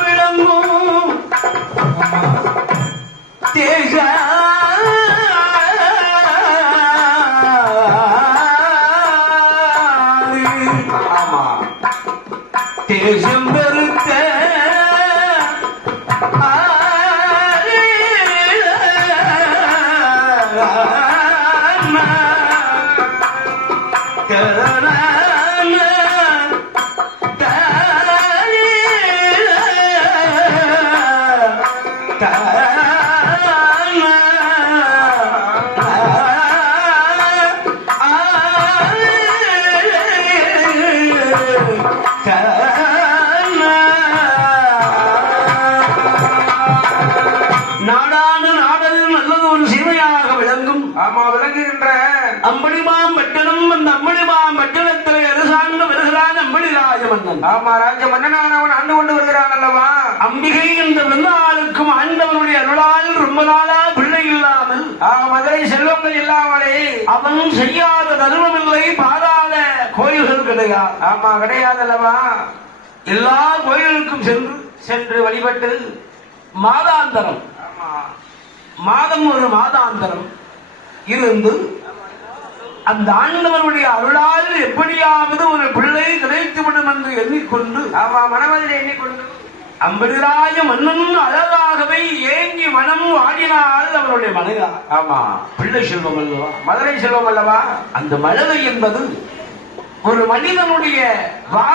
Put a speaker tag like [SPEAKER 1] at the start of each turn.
[SPEAKER 1] விளங்கும் தேச
[SPEAKER 2] ஆமா
[SPEAKER 1] தேசம் பெருத்த நாடான நாடல் நல்லது ஒரு சீமையாக விளங்கும்.
[SPEAKER 2] ஆமா விளங்குகின்ற
[SPEAKER 1] அம்பளிமாம் பட்டணம் அந்த அம்பளிமாம் பட்டணத்திலே அரசாங்க வருகிறான் அம்பளிராஜ மன்னன்
[SPEAKER 2] ஆமா ராஜ மன்னனானவன் ஆண்டு கொண்டு வருகிறான் அல்லவா?
[SPEAKER 1] அம்பிகை என்ற வெண்ணாளுக்கும் ஆண்டவனுடைய அருளால் ரொம்ப நாளா பிள்ளை இல்லாமல்
[SPEAKER 2] ஆ, மதுரை செல்வங்கள் இல்லாமலே.
[SPEAKER 1] அவன் செய்யாத தர்மமில்லை பாதாத கிடையாது
[SPEAKER 2] ஆமா கிடையாது அல்லவா
[SPEAKER 1] எல்லா கோயிலுக்கும் சென்று
[SPEAKER 2] சென்று வழிபட்டு
[SPEAKER 1] மாதாந்தரம். மாதம் ஒரு மாதாந்தரம். இருந்து அந்த ஆண்டவனுடைய அருளால் எப்படியாவது ஒரு பிள்ளை கிடைத்துவிடும் என்று எண்ணிக்கொண்டு
[SPEAKER 2] ஆமா மனமதில் எண்ணிக்கொண்டு.
[SPEAKER 1] அம்பரிராஜ மன்னன் அழகாகவே ஏங்கி மனம் வாடினால் அவருடைய மனைவா
[SPEAKER 2] ஆமா.
[SPEAKER 1] பிள்ளை செல்வம் அல்லவா?
[SPEAKER 2] மதுரை செல்வம் அல்லவா?
[SPEAKER 1] அந்த மழலை என்பது ஒரு மனிதனுடைய